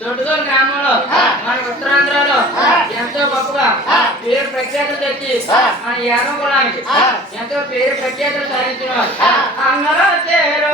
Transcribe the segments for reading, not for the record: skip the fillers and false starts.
దొడ్డుగోలు గ్రామంలో మన ఉత్తరాంధ్రలో ఎంతో గొప్పగా పేరు ప్రఖ్యాతులు తెచ్చి మన యాదవ కులానికి ఎంతో పేరు ప్రఖ్యాతులు సాధించిన అందరూ చేరు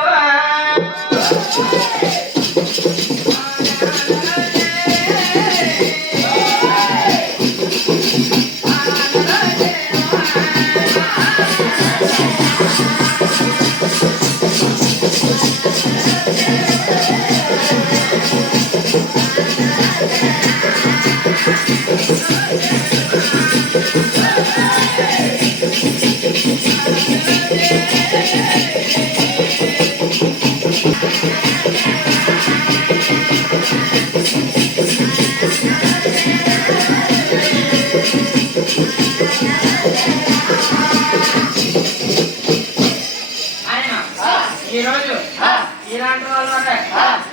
ఇలాంటి వాళ్ళు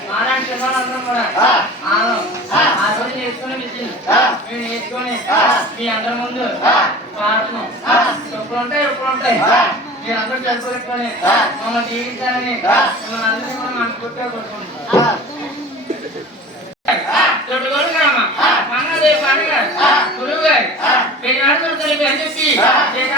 మాలాంటి పిల్లలందరం కూడా ఆ రోజు నేర్చుకునే విషయం మేము నేర్చుకొని మీ అందరి ముందు పాడటం తప్పులు ఉంటాయి ఉప్పులు ఉంటాయి మీరందరూ చదువుకొని మమ్మల్ని జీవించాలని మిమ్మల్ని అందరినీ కూడా మనస్ఫూర్తిగా కోరుకుంటున్నాం. తొట్టుగోలు గ్రామ మంగళదేవి పండుగ గురువు గారు పెళ్లి తల్లి పేరు చెప్పి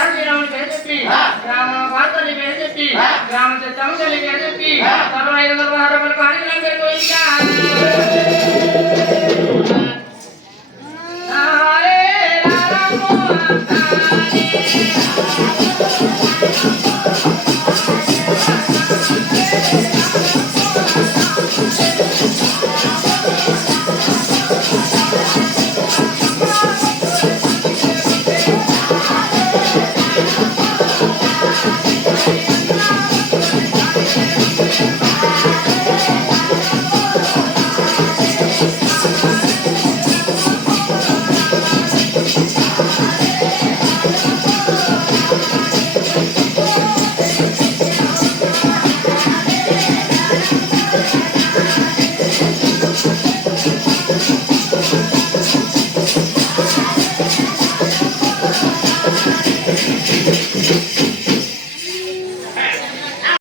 శ్రీరాముని పేరు చెప్పి గ్రామ పార్తల్లి పేరు చెప్పి గ్రామ చెత్తమ్మ తల్లి పేరు చెప్పి 516 రూపాయల కాணிకల పేరు పోయిందా హరే రామ